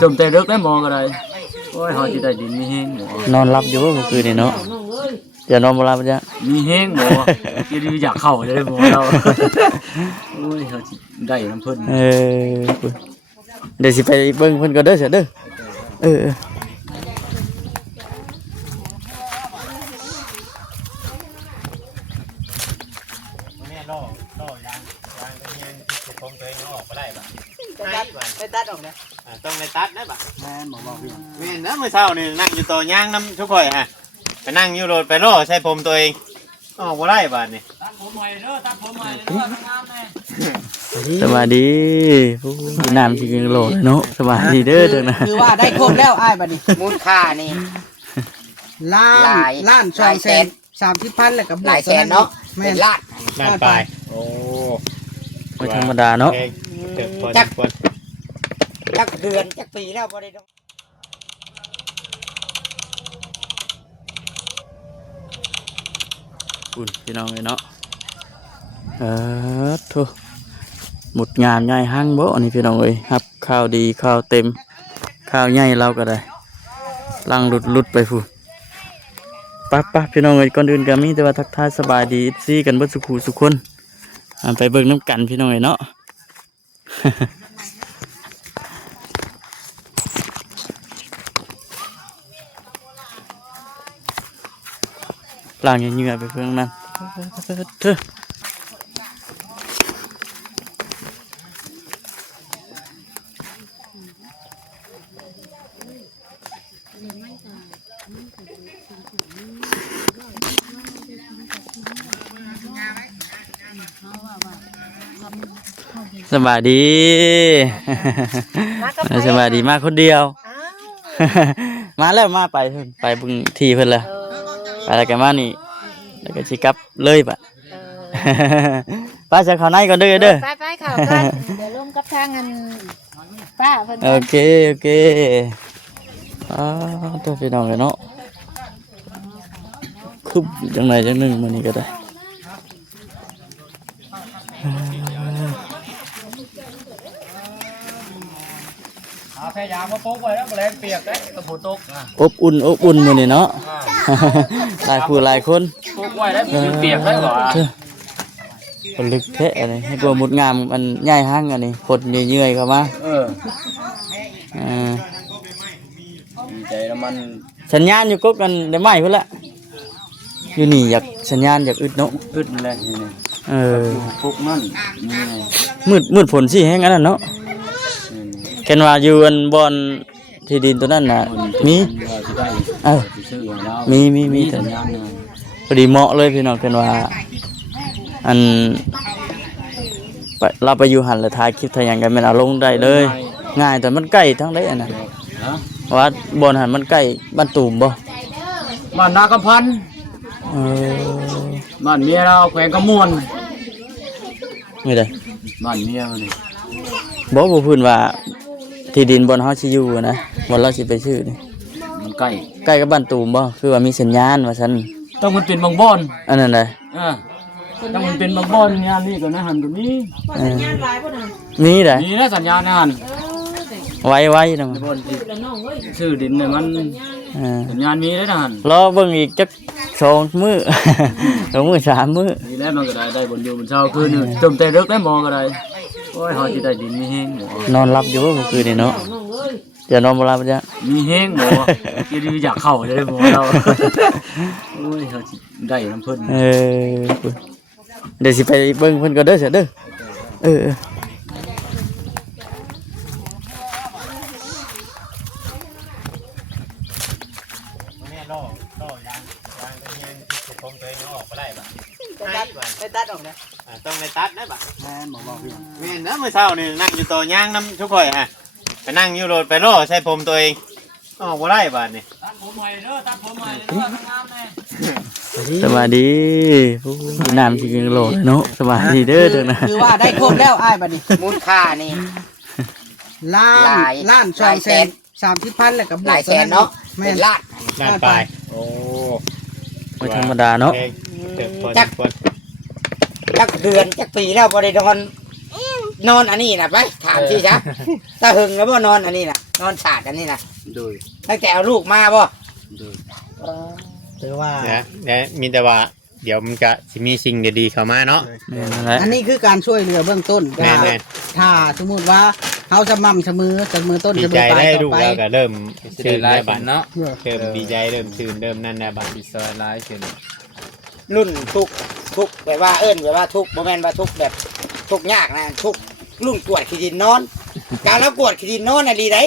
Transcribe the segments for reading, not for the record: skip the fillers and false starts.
จมแต่เลิกได้มองอะไรโอ้ยเขาจะได้ดินมีแห้งหมอนอนรับอยู่เมื่อคืนนี่เนาะจะนอนบ่หลับจ้ะมีแห้งหมอกินอยากเข้าเลยหมอเราโอ้ยเขาจะได้น้ำเพิ่นเดี๋ยวสิไปเบิ่งเพิ่นก็เด้อเสียเด้อไปตัดออกเลยต้องในตัดนะบ่แม่หมอบอกพี่แม่นะเมื่อเช้านี่นั่งอยู่ต่อย่างน้ำทุกข่อยฮะไปนั่งอยู่รถไปล่อใช้ผมตัวเองออกบ่ได้บาดนี่ตัดผมใหม่เด้อตัดผมใหม่เด้อทำงานแน่สวัสดีผู้น้ำสิกินโลเนาะสวัสดีเด้อเด้อนะคือว่าได้ครบแล้วอ้ายบัดนี้มูลค่านี่ล้าน230,000แล้วก็หลายแสนเนาะเป็นล้านไปโอ้ไม่ธรรมดาเนาะจักเดือนจักปีแล้วบ่ได้ดอกอุ่นพี่น้องเลยเนาะทุหมดงานใหญ่ห้างบ่อันนี้พี่น้องเอ้ยครับข้าวดีข้าวเต็มข้าวใหญ่เราก็ได้ลังหลุดไปฟูปั๊บพี่น้องเอ้ยก่อนอื่นก็มีแต่ว่าทักทายสบายดีซี่กันเบิดสุขุสุขคนไปเบิ่งน้ำกันพี่น้องเอ้ยเนาะล้างเหงื่อไปเพื่อนนั้นเถอะสบายดีสบายดีมากคนเดียวมาแล้วมาไปบึงทีเพิ่นเลยไปแล้วกันมานี่แล้วก็ชิกลับเลยปะป้าจะเข้าในก่อนเด้อไปเข้ากันเดี๋ยวลงกับทางกันป้าเพิ่นโอเคตัวพี่น้องเลยเนาะคุบจังไหนจังหนึ่งมันนี่ก็ได้พยายามมาโป๊กไว้แล้วแรงเปียกได้กระโผตกอบอุ่นมันนี่เนาะหลายผู้หลายคนโป๊กไว้แล้วเปียกได้หรอคนลึกแท้เลยให้ตัวมุดงามมันใหญ่ห้างอันนี้คนเยื่อยเข้ามาใจแล้วมันสัญญาณอยู่ก็กันได้ไหมเพื่อนละอยู่นี่อยากสัญญาณอยากอึดเนาะอึดเลยปุ๊กนั่นมืดฝนสิแห้งอันนั้นเนาะแค่ว่าอยู่อันบอนที่ดินตัวนั้นน่ะมีมีแต่พอดีเหมาะเลยพี่น้องแค่ว่าอันเราไปอยู่หันแล้วถ่ายคลิปถ่ายอย่างกันมันเอาลงได้เลยง่ายแต่มันใกล้ทั้งได้อันนั้นว่าบอนหันมันใกล้บ้านตูมบ่บ้านนากำพันบ้านเมียเราแขวงกระมวลไม่ได้บ้านเมียเลยบอกพื้นว่าที่ดินบนเฮาสิอยู่นะบนเราสิไปชื่อนี่มันใกล้กับบ้านตูมบ่คือว่ามีสัญญาณว่าซั่นต้องมันเป็นบางบ่อนอันนั้นได้ต้องมันเป็นบางบ่อนงานนี่ก็นะหันตรงนี้สัญญาณหลายบ่น่ะมีได้มีนะสัญญาณหันไว้นำชื่อดินเนี่ยมันสัญญาณมีได้หันรอเบิ่งอีกจัก2 มื้อ2 มื้อ3 มื้อนี่แหละมันก็ได้บนอยู่บนเช้าคืนนึงจมแต่เลิกได้มองก็ได้โอ้ยเขาจะได้ดินมีแห้งหมอนอนรับอยู่เมื่อคืนนี่เนาะจะนอนบ่หลับจ้ะมีแห้งหมอกินอยากเข้าเลยหมอเราโอ้ยเขาจะได้น้ำเพิ่นเดี๋ยวสิไปเบิ่งเพิ่นก็เด้อเสียเด้อไปตัดออกเลยต้องในตัดนะบ่แม่หมอบอกพี่แม่นะเมื่อเช้านี่นั่งอยู่ต่อย่างน้ำทุกข่อยฮะไปนั่งอยู่รถไปล่อใช้ผมตัวเองออกบ่ได้บาดนี่ตัดผมใหม่เด้อตัดผมใหม่เด้อทำงานแน่สวัสดีผู้น้ำสิกินโลเนาะสวัสดีเด้อนะคือว่าได้ครบแล้วอ้ายบัดนี้มูลค่านี่ล้าน230,000แล้วก็หลายแสนเนาะเป็นล้านไปโอ้ไม่ธรรมดาเนาะจักเดือนจักปีแล้วบ่ได้นอนอันนี้น่ะไปถามสิจ๊ะตาหึงแล้วบ่นอนอันนี้น่ะ นอนสาดอันนี้นะ โดย ตั้งแต่เอาลูกมาบ่ โดย ถือว่า นะมีแต่ว่าเดี๋ยวมันก็สิมีสิ่งดีๆเข้ามาเนาะ แม่นนั่นแหละ อันนี้คือการช่วยเหลือเบื้องต้น แม่น ถ้าสมมุติว่าเขาสม่ำเสมอต้น ดี เสม ใจ อปลาย ได้ ต่ ลู อก ไป เราก็เริ่ม สิ ชื่ ได้ น หลาย ได้ ค บั น ด เนาะ เริ่มดีใจเริ่มชื่นเริ่มนั่นได้บัด สิซอยหลายขึ้น รุ่นทุกแบบว่าเอิ้นแบบว่าทุกบ่แม่นว่าทุกแบบทุกยากนะทุกรุ่นกวดขี้ดินนอน การแล้วกวดขี้ดินนอนน่ะดีได้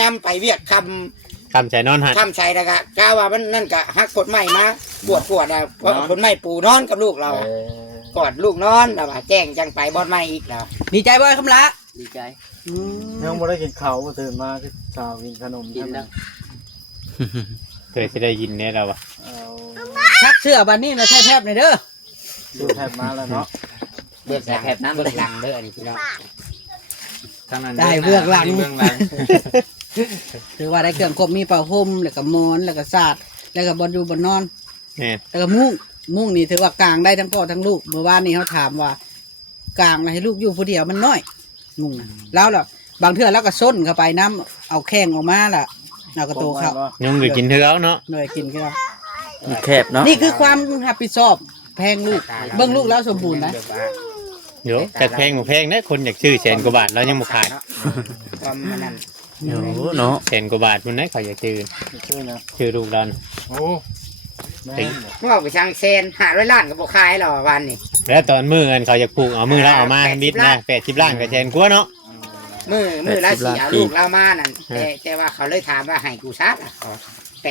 ยำไปเวียกคำ คำใส่นอนหัน ทำใส่แล้วก็กล้าว่ามันนั่นก็ฮักกดไม้มาปวดอ่ะเพราะกดไม้ปูนอนกับลูกเรากอดลูกนอนแล้วว่าแจ้งจังไปบอนไม้อีกแล้ว ดีใจบ่คำละ ดีใจ ยังบ่ได้กินข้าวบ่ตื่นมาคือชาวกินขนม กินแล้ว เคยจะได้ยินเนี่ยเราอะ เอา ชักเสื้อบัดนี้นะใช่แทบเลยเด้อ ดูแทบมาแล้วเนาะ เบื้องหลังเบื้องหลังเด้ออันนี้พี่น้อง ทั้งนั้น ได้เบื้องหลัง เบื้องหลัง ถือว่าได้เครื่องครบมีผ้าห่มแล้วก็หมอนแล้วก็สาดแล้วก็บอลอยู่บนนอน เนี่ย แล้วก็มุ้งนี่ถือว่ากลางได้ทั้งพ่อทั้งลูกเมื่อวานนี้เขาถามว่ากลางให้ลูกอยู่ผู้เดียวมันน้อยมุ้งนะแล้วล่ะบางเทื่อแล้วก็ส้นเข้าไปน้ำเอาแข้งออกมาล่ะเอากระโตเข้า ยุ่งหรือกินเถื่อเนาะ หน่อยกินก็ได้ มันแคบเนาะ นี่คือความรับผิดชอบแพงลูกเบิ่งลูกแล้วสมบูรณ์นะ เดี๋ยวจัดเพลงหมดเพลงเนี่ยคนอยากชื่อแสนกว่าบาทแล้วยังบ่ขาย ความมันนั่น โอ้โหเนาะ แสนกว่าบาทมันได้เขาอยากชื่อ ชื่อนะ ชื่อลูกเรา โอ้แม่นบ่ ว่าไปช่างเซน500 ล้านก็บ่ขายหรอกวันนี้ แล้วตอนมือกันเขาอยากปลูกเอามือแล้วเอามานิดนะ80 ล้านกับแสนกว่าเนาะ มือละสิเอาลูกเรามานั่นแต่ว่าเขาเลยถามว่าให้กูซัดอ่ะ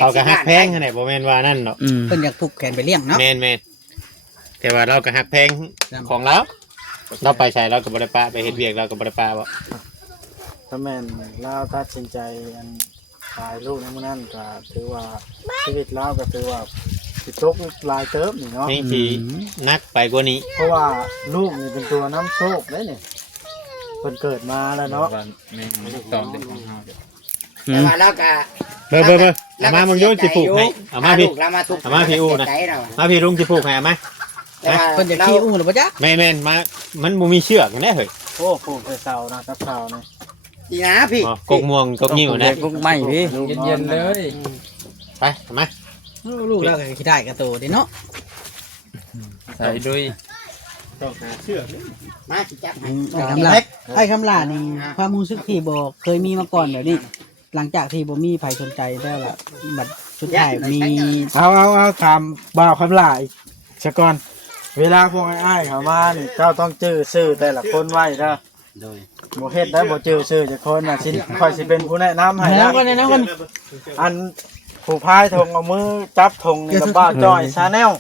เขาก็ฮักแพงขนาดบ่แม่นว่านั่นเนาะ อืม เพิ่นอยากผูกแขนไปเลี้ยงเนาะ แม่นแต่ว่าเราก็ฮักแพงของเราเราไปใช้เราก็บ่ได้ปะไปเฮ็ดเวียกเราก็บ่ได้ปะบ่ ถ้าแม่นลาวตัดสินใจอันขายลูกในมื้อนั้นก็ถือว่าชีวิตลาวก็ถือว่าสิตกหลายเติบนี่เนาะ นี่สินักไปกว่านี้ เพราะว่าลูกนี่เป็นตัวน้ำโชคเด้นี่เพิ่นเกิดมาแล้วเนาะ วันแม่ลูกตองเป็นของเฮาเด้อ แต่ว่าเราก็ เบิ่งเอามามึงโยนสิปลูกให้เอามาพี่ เรามาทุก เอามาพี่อู้นะ ใจเรา มาพี่ลุงสิปลูกให้เอามา แต่ว่า เพิ่นอยากขี้อู้หรือบ่จ๊ะ แม่นมามันบ่มีเชือกแน่เฮ้ย โอ้ปลูกแต่เสานะกับเสานะ ดีนะพี่ อ๋อกกม่วงกกนิ้วนะ กุ๊กไม้พี่ เย็นๆเลย ไปเอามา ลูกแล้วก็ขี้ได้กระโตดิเนาะ ใส่ด้วย ต้องหาเชือก มาสิจับให้ ไอ้คำลานี่ความรู้สึกที่บ่เคยมีมาก่อนแบบนี้ หลังจากที่บ่มีไผสนใจแล้วล่ะบัดสุดท้ายมี เอาถามบ่าวคำลาอีกซะก่อนเวลาพวกอ้ายๆเขามานี่เจ้าต้องจื้อชื่อแต่ละคนไว้เด้อ โดย บ่เฮ็ดได้บ่จื้อชื่อจักคนน่ะสิค่อยสิเป็นผู้แนะนำให้ แล้ นะ วก็เนี่ยนะคน อันผู้พายธงเอามือจับธงนี่กับบ้าวจ้อยชาแนล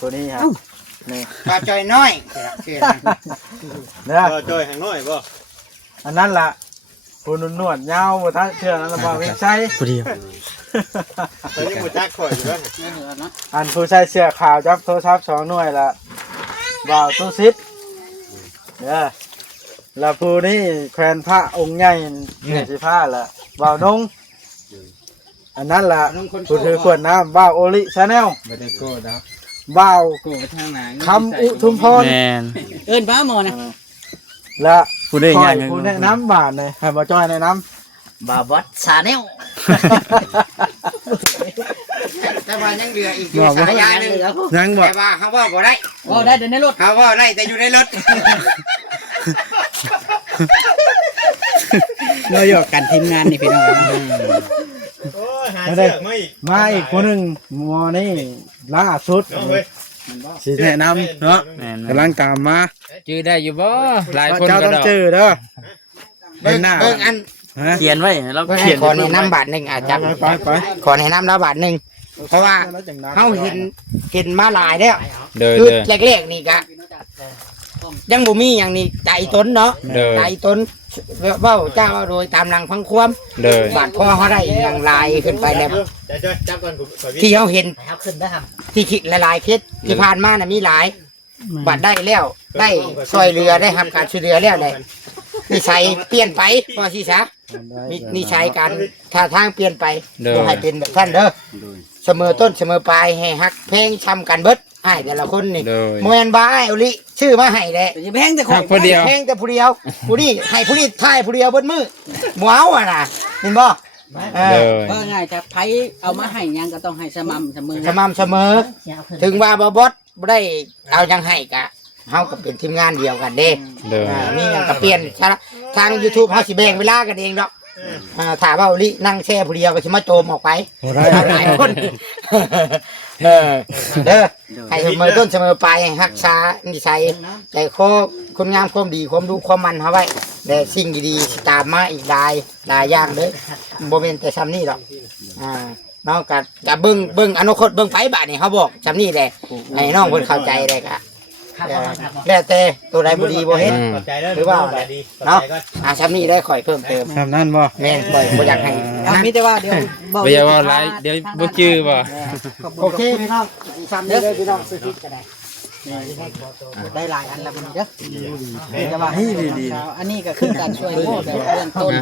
ตัวนี้ฮะนี่ ปลาจอยน้อยเชื่อ เด้อ ก็จ้อยข้างน้อยบ่ อันนั้นล่ะผู้นวดยาวบ่ทันเชื่อนั้นละบ่าวเวียงชัย ผู้เดียว ตอนนี้บ่จักข่อยอยู่เด้อ อันผู้ใส่เสื้อขาวจับโทรศัพท์2หน่วยละบ่าวตู้ซิดเด้อแล้วผู้นี้แขวนพระองค์ใหญ่เนี่ยสิพาละบ่าวนงอันนั้นล่ะผู้ถือขวดน้ำบ่าวโอลิชาแนล บ่ได้โก้ดอก บ่าว โก้ไปทางไหน คำอุทุมพร แม่น เอิ้นป้าหมอนะ และ ผู้ได้ ค งา อน ยผู้แนะนำบาทเลยให้บ่จ้อยแนะน บาวัดชาแนล แต่ว่ายังเหลืออีกอยู่สายยาหนึง ำยังบ่ แต่ว่าเขาว่าบ่ได้ ก็ได้แต่ในรถ เขาว่าได้แต่อยู่ในรถ เราหยอกกันทีมงานนี่พี่น้อง โอ้ยหาเชือกมาอีก มาอีกคนหนึ่งหมอนี่ล่าสุด น้องเว้ย สิแนะนำเนาะ แม่น กำลังตามมา จื้อได้อยู่บ่หลายคน เจ้า ก็ ต้อง ดอก เจอเด้อ เบิ่ง หน้า เบิ่งอัน ฮะ เขียนไว้เรา เบิ่ง เขียน ขอแนะนำบาทหนึงอ่ะจับ ไป ขอแนะนำแล้วบาทหนึงเพราะว่าเขาเห็นมาหลายแล้ว เด้อ คือ เด้อ แรกๆนี่ก็ยังบ่มีอย่างนี้ใจตนเนาะ เด้อ ใจตนเว้าเจ้าโดยตามหลังพังความ เด้อ บาดพอเขาได้อย่างลายขึ้นไปแล้ว จ้อยจับก่อนข่อย ที่เขาเห็นที่คิดหลายๆเคสที่ผ่านมาน่ะมีหลายบาดได้แล้วได้ซอยเรือได้ทำการช่วยเหลือแล้วเลยนิสัยเปลี่ยนไปพอสิซะนิสัยการท่าทางเปลี่ยนไปบ่ให้เป็นแบบท่านเด้อเสมอต้นเสมอปลายให้ฮักเพลงช้ำกันเบิดอ้ายแต่ละคนนี่ เด้อ โมแมนบ้าอ้ายอุลิ ชื่อมาให้แหละ แต่จะแพงแต่ข่อย ผู้เดียว แพงแต่ผู้เดียวผู้นี้ให้ผู้นี้ทายผู้เดียวเบิดมือหมูเอาอ่ะน่ะเห็นบ่เอ เด้ อ อ ก็ง่ายถ้าไผเอามาให้หยังก็ต้องให้สม่ำเสมอ สม่ำเสมอ ถึงว่าบ่บดบ่ได้เอาหยังให้กะเฮาก็เป็นทีมงานเดียวกันเด้ เด้อ มีหยังก็เปลี่ยนทาง YouTube เฮาสิแบ่งเวลากันเองดอกถ้าว่าลินั่งแช่ผู้เดียวก็สิมาโจมออกไปหลายคนเด้อให้เสมอต้นเสมอปลายรักษานิสัยใจคอคนงามความดีความรู้ความมันเฮาไว้แต่สิ่งดีๆสิตามมาอีกหลายอย่างเด้อบ่แม่นแต่ซ้ำนี้ดอกน้องก็เบิ่งอนาคตเบิ่งไปบาดนี่เฮาบอกซ้ำนี้แหละให้น้องเพิ่นเข้าใจได้ก็แล้วแต่ตัวใดบ่ดีบ่เฮ็ด ขอบใจเด้อ หรือว่า สบายดี เนาะ ขอบใจก่อน ซ้ำนี้ได้ข่อยเพิ่มเติม ทำนั่นบ่ แม่นข่อยบ่อยากให้ มีแต่ว่าเดี๋ยวบอก บ่อย่าว่าหลายเดี๋ยวบ่จื้อบ่ โอเคพี่น้องซ้ำนี้เลยพี่น้องซื้อคิดก็ได้ ได้หลายอันแล้วมันเด้อมีแต่ว่าให้ดีๆอันนี้ก็คือการช่วยโง่แต่เบื้องต้น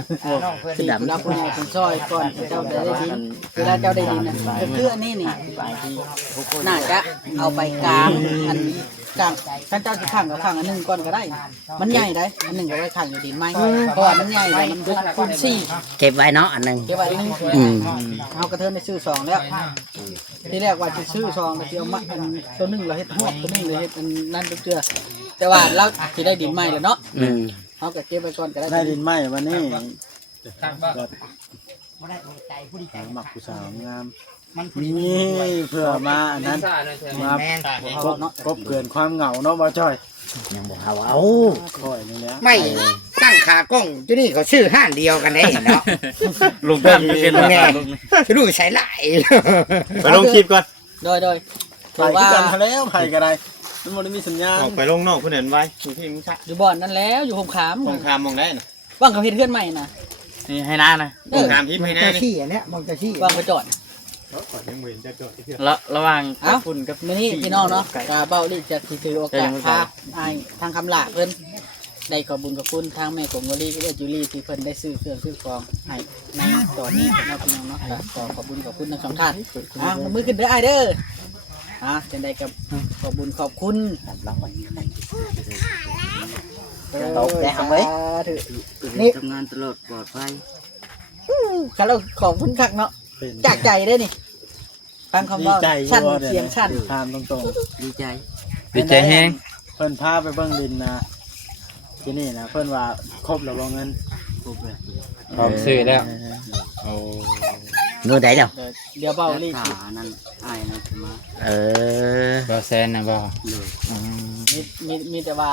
ที่เราคุณยายคุณช่วยก่อนเจ้าได้ดินเวลาเจ้าได้ดินนะก็คืออันนี้นี่น่าจะเอาไปกลางอันกลางท่านเจ้าจะข้างกับข้างอันหนึ่งก่อนก็ได้ มันใหญ่ได้อันหนึ่งก็ไว้ข้างอยู่ดินไหมเพราะว่ามันใหญ่เลยมันคูณสี่ เก็บไว้เนาะอันนึง เก็บไว้อันหนึงเอากระเทินได้ซื้อสองแล้วที่แรกว่าจะซื้อซองแต่เดียวมาอันตัวหนึ่งเราเฮ็ดหอกตัวหนึ่งเราเฮ็ดอันนั่นเป็นเกลือแต่ว่าเราจะได้ดินใหม่แล้วเนาะเอาก็เก็บไว้ก่อนก็ได้ ได้ดินไหมวันนี้หมักผู้สาวงามนี่เพื่อมาอันนั้นมา แม่น กบเกินความเหงาเนาะบ่จ้อย ยังบ่เอา ค่อยนี่แหละ ไม่ตั้งขากล้องจุนี่เขาชื่อห้านเดียวกันได้เนาะ ลุงกันเป็น แน่รู้ใช้หลาย ไปลงคลิปก่อน โดย ไป ถือ ที่ ว่า กันแล้วไผก็ได้มันบ่ได้มีสัญญาณ ออกไปลงนอกเพิ่นเห็นไว้อยู่ที่มึงชะ อยู่บ่อนนั่นแล้วอยู่หงขาม สงครามมองได้น่ะ ว่างกับเฮ็ดเพื่อนใหม่น่ะ นี่ให้น้านะ สงครามที่ มั ไม่ น น่า จะ นี่ ชี้อันเนี้ยมันจะชี้ ว่างไปจอด ระหว่าง เอ้า คุณกับ มื้อนี้พี่น้องเนาะกาเบ้าลิจะสิถือโอกาสพาอ้ายทางคำลาเพิ่นได้ขอบุญกับคุณทางแม่กงกะลีก็ได้จูลี่ที่เพิ่นได้ซื้อเครื่องซื้อของให้ในตอนนี้เนาะพี่น้องเนาะก็ขอบุญกับคุณทั้งสองท่านมือขึ้นเด้ออ้ายเด้อจังได๋ก็ขอบุญขอบคุณตบแล้เว้ยนี่ ทำงานตลอดปลอดภัย คันเราขอบคุณคักเนาะจากใจเด้อนี่ฟังคำ ดี เว้า ใจ ชั้น อยู่ เสียงชั้น ถามตรง ดีใจ ดีใจแฮง ๆเพิ่นพาไปเบิ่งดินนะที่นี่นะเพิ่นว่าครบแล้วบ่เงิน ครบเลย พร้อมซื้อแล้วโอ้ มือใดเด้อ เดี๋ยวเบาลี ขานั่นอ้ายนั่นมา บ่แซนนะบ่ เลย มีแต่ว่า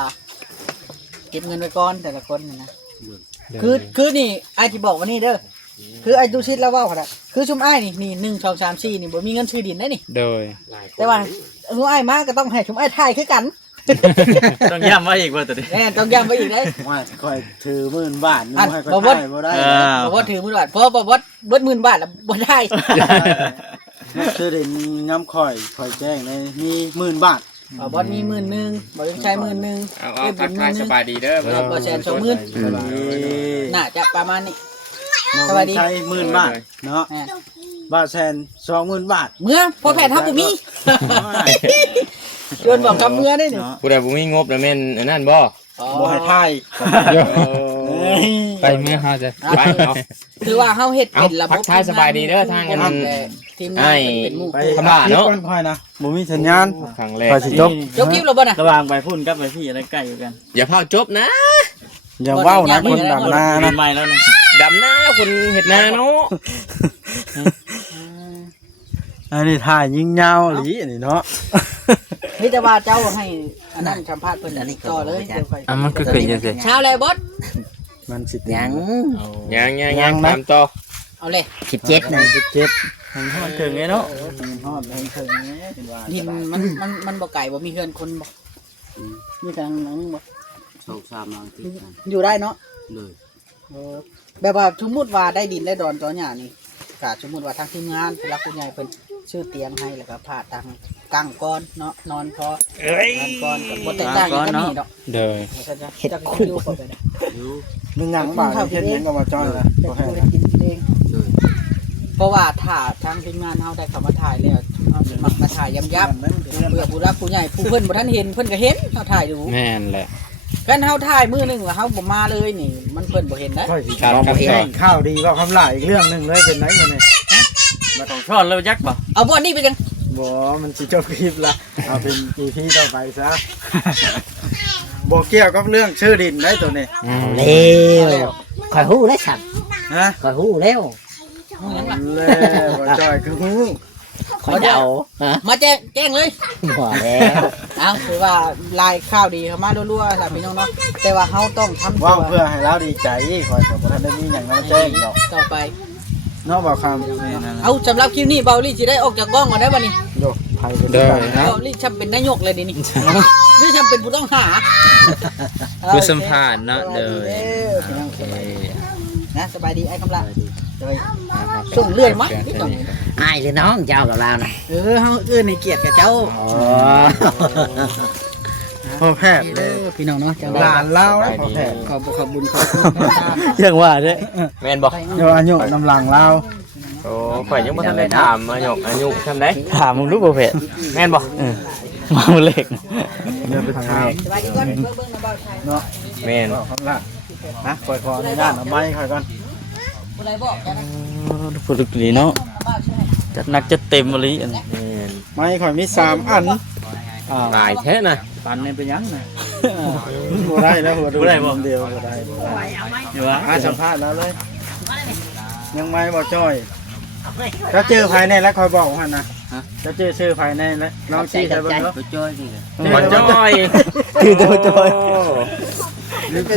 เก็บเงินไว้ก่อนแต่ละคนนี่นะ เด้อ คือนี่ไอ้ที่บอกว่านี่เด้อคือไอ้ดูชิดแล้วเว่าขนาดคือชุมไอ้ายนี่1 2 3 4นี่บ่มีเงินซื้อดินได้นี่ โดย แต่ว่าชุมไอ้ายมาก็ต้องให้ชุมไอ้ายถ่ายคือกัน ต้องย้ำว่าอีกว่าตัวนี้ แน่ต้องย้ำไว้อีกเด้อ ว่าค่อยถือ10,000 บาทนี่ อัน บ่ให้ค่อย บ่บ่ ได้บ่ได้ บอกว่าถือมือบาทเพราะบอกว่าเบิด10,000 บาทแล้วบ่ได้ ซื้อดินย้ำค่อยแจ้งเลยมี10,000 บาท บอสมี10,000บ่ได้ใช้10,000 เอาทักทายสบายดีเด้อ บ่แสน20,000น่าจะประมาณนี้ มา สวัสดี ใช้10,000 บาทเนาะ แม่ บาทแสน20,000 บาท เมื่อพอแผนทับบ่มีชวนบอกกับเมื่อได้นี่ ผู้ใดบ่มีงบแล้วแม่นอันนั้นบ่ บ่ให้ทาย โย เอ้ย ไปเมื่อเฮาจะไปเอา คือว่าเฮาเฮ็ดเป็นระบบ ทักทายสบายดีเด้อทางอัน แต่ทีมงานเป็นหมู่ ไป ธรรมดาเนาะ คลิปก่ค่อยนะบ่มีสัญญาณ ครั้งแรก ไปสิจบ จบคลิปแล้วบ่น่ะ ระหว่างไปพุ่นกับไปพี่อะไรใกล้อยู่กัน อย่าเผาจบนะ อย่าเว้านะคนดำนา ปี นะ ใหม่แล้วนะ ดำนาคนเฮ็ดนาเนาะ อันนี้ถ่ายยิงยาวอีหลีอันนี้เนาะ นี่แต่ว่าเจ้าให้อันนั้นสัมภาษณ์เพิ่นต่อเลยเดี๋ยวไป อ่ะมันคือขึ้นจังซี่ เช้าเลยบอส มันสิ ยัง ยังตามต่อ เอาเลย 17นะ ทางห้องถึงไงเนาะ ฮอดแรงเถิงเนี่ยเป็นว่า ดินมันบ่ไก่บ่มีเฮือนคนบ่มีทางหนังบ่ 2-3 ล้านติดกัน อยู่ได้เนาะ เลย แบบว่าสมมุติว่าได้ดินได้ดอนตอนหญ้านี่ก็สมมุติว่าทางทีมงานผู้รักผู้ใหญ่เพิ่นชื่อเตียงให้แล้วก็พาทางกั้งก้อนเนาะนอนพอนอนก้อนก็บ่แตกต่างกันกับนี่ดอก เด้อ เฮ็ดคู่เข้าไปได้ อยู่ มันหยังบ่าเฮ็ดหยังก็มาจ้อยละ แต่ บ่ให้ คู่ได้ นะ กินเอง เลย เพราะว่าถ้าทางทีมงานเฮาได้เข้ามาถ่ายแล้ว มักมาถ่ายย้ำๆเพื่อผู้รักผู้ใหญ่ผู้เพิ่นบ่ทันเห็นเพิ่นก็เห็นเฮาถ่ายดู แม่นแหละ กันเฮาถ่ายมื้อหนึงว่าเฮาบ่มาเลยนี่มันเพิ่นบ่เห็นได้ ค่อยสิ ครับครับ แจ้งข้าวดีว่าคำลาอีกเรื่องหนึงเลยเป็นไหนมาเนี่ย ของช้อนแล้วยักษ์บ่ เอาบ่นี่เป็นจัง บ่มันสิจบคลิปละเอาเป็น EP ต่อไปซะบ่เกี่ยวกับเรื่องชื่อดินได้ตัวนี้ แล้วคอยฮู้แล้วสั่น ฮะ คอยฮู้แล้ว แล้วบ่จอยคือฮู้ คอยเดาฮะ มาแจ้งเลย บ่แล้ว เอาถือว่าลายข้าวดีเข้ามารัวๆล่ะพี่น้องเนาะแต่ว่าเฮาต้องทำตั ว่าว เพื่อให้เราดีใจคอยก็บ่ทันได้มีหยังมาแจ้งดอก ต่อไป เนาะบ่คำ เอาสำหรับคลิปนี้เบาลี่สิได้ออกจากกล้องก่อนได้บ่นี่ โยกไผเป็น เด้อ เบาลี่ชับเป็นนายกเลยดินี่นี่ชับเป็นผู้ต้องหา ผู้สัมภาษณ์เนาะเด้อ โอเคนะสบายดีไอ้คำละส่งเลื่อยมั้ยนี่ต้อง อายหรือน้องเจ้ากับเรานะ เฮาเอื้อนให้เกียรติกับเจ้า อ๋อ พ่อแพทย์ เด้อพี่น้องเนาะจัง หลานเล่าแล้วพ่อแพทย์ ขอบบุญขอบคุณ ยังว่าเด้ แม่นบ่ เดี๋ยวอายุน้ำหลังเล่า โอ้ข่อยยังบ่ทันได้ถามอายุทำได้ ถามมึงรู้บ่เผ็ด แม่นบ่ มาเล็ก เดี๋ยวไปถาม สบายดีก่อนเบิ่งนะบ่าวชาย เนาะ แม่น บอกคำละนะคอยขออนุญาตเอาไม้คอยก่อน ผู้ใดบอกกันนะ พูดดีเนาะ บ่าวชาย จัดหนักจัดเต็มมาเลย แม่น ไม้คอยมี3 อันอ้าว ตายแท้น่ะ ปันนี่เป็นยังไง บ่ได้แล้วหัวดู บ่ได้บ่ เดียวบ่ได้ อยู่วะ สัมภาษณ์แล้วเลย ยังไม่บ่จ้อยจะเจอภายในแล้วคอยบอกหันนะจะเจอชื่อภายในแล้วลองชี้ใส่เบิ่งเนาะ บ่จ้อย คือตัวจอย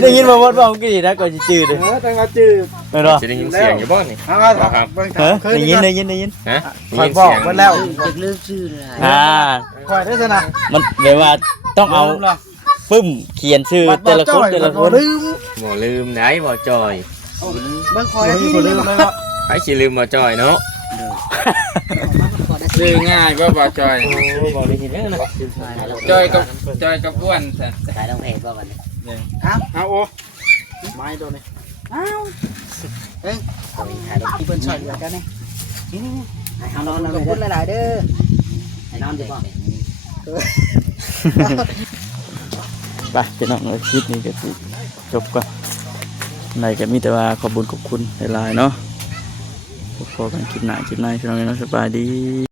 ได้ยินมาว่าบอกกี่นะก่อนจะจืดเลย แต่ว่าจืด ไม่หรอ สิได้ยินเสียงอยู่บ่นี่ เอามาถามเบิ่งถามเคย ได้ยินได้ยินได้ยิน ฮะ คอยบอกไว้แล้ว คอยได้ซะนะ มันแปลว่าต้องเอาปึ้มเขียนชื่อแต่ละคนแต่ละคน ลืม บ่ลืมได้บ่จ้อย เบิ่งคอย มี ที่ คน นี่ ลืม บ่ เลยว่า ใครสิลืมบ่จ้อยเนาะ ซื้อง่ายก็บ่จอย บอกได้ยินเด้อนะ จอยกับก้วนซะ ขายต้องเพจว่าวันนี้ เอาโอ้ไม้ตัวนี้ ที่เพิ่นช่วยเหลือกันนี่ ให้เอานอน ขอบคุณหลายๆเด้อ ให้นอนดีกว่า ไปพี่น้องเลยคลิปนี้ก็สิจบก่อนในก็มีแต่ว่าขอบคุญขอบคุณหลายๆเนาะพบกันคลิปหน้าคลิปในพี่น้องเนาะสบายดี